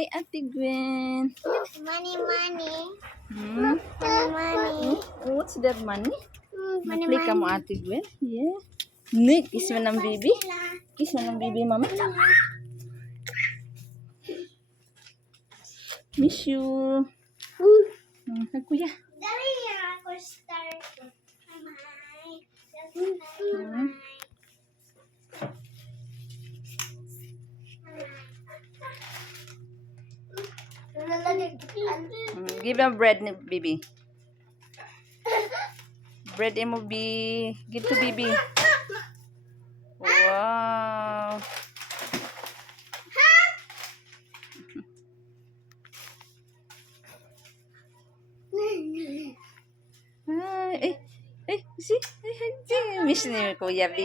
Hi, Ate Gwen. Money, money. Hmm? Money, money. What's that money? Money, Play ka mo, money. Ate Gwen? Yeah. Nick, kiss mo ng baby. Kiss mo ng baby, mama. Miss you. Kuya. Dali ako start. Give him bread, baby. Bread mo, be. Give to baby. Wow. Ay, see? Miss ni Kuya, B.